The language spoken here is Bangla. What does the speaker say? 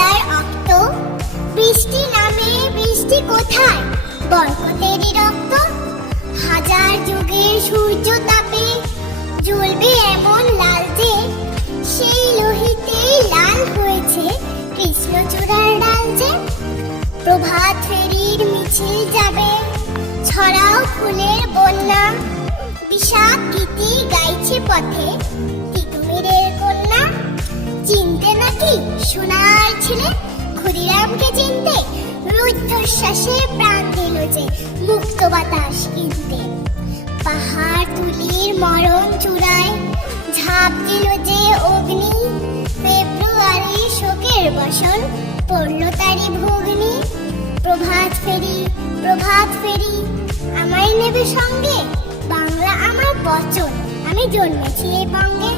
বেলার অক্ত, বৃষ্টি নামে বৃষ্টি কোথায়, বরকতেরই রক্ত। হাজার যুগের সূর্য তাপে জ্বলবে এমন লাল যে, সেই লোহিতেই লাল হয়েছে কৃষ্ণচূড়ার ডাল যে। প্রভাত ফেরির মিছিল যাবে, ছড়াও ফুলের বন্যা, বিষাদ গীতি গাইছে পথে তিতুমিরের কন্যা। চিনতে নাকি সোনার ছেলে, ক্ষুদিরামকে চিনতে রুদ্ধশ্বাসে প্রাণ দিল যে মুক্ত বাতাস কিনতে। পাহাড় তুলির মরণ চূড়ায় ঝাঁপ দিল যে অগ্নি, ফেব্রুয়ারি শোকের বসন পড়ল তারি ভগ্নি। প্রভাত ফেরি, প্রভাত ফেরি, আমায় নেবে সঙ্গে, বাংলা আমার বচন, আমি জন্মেছি এই বঙ্গে।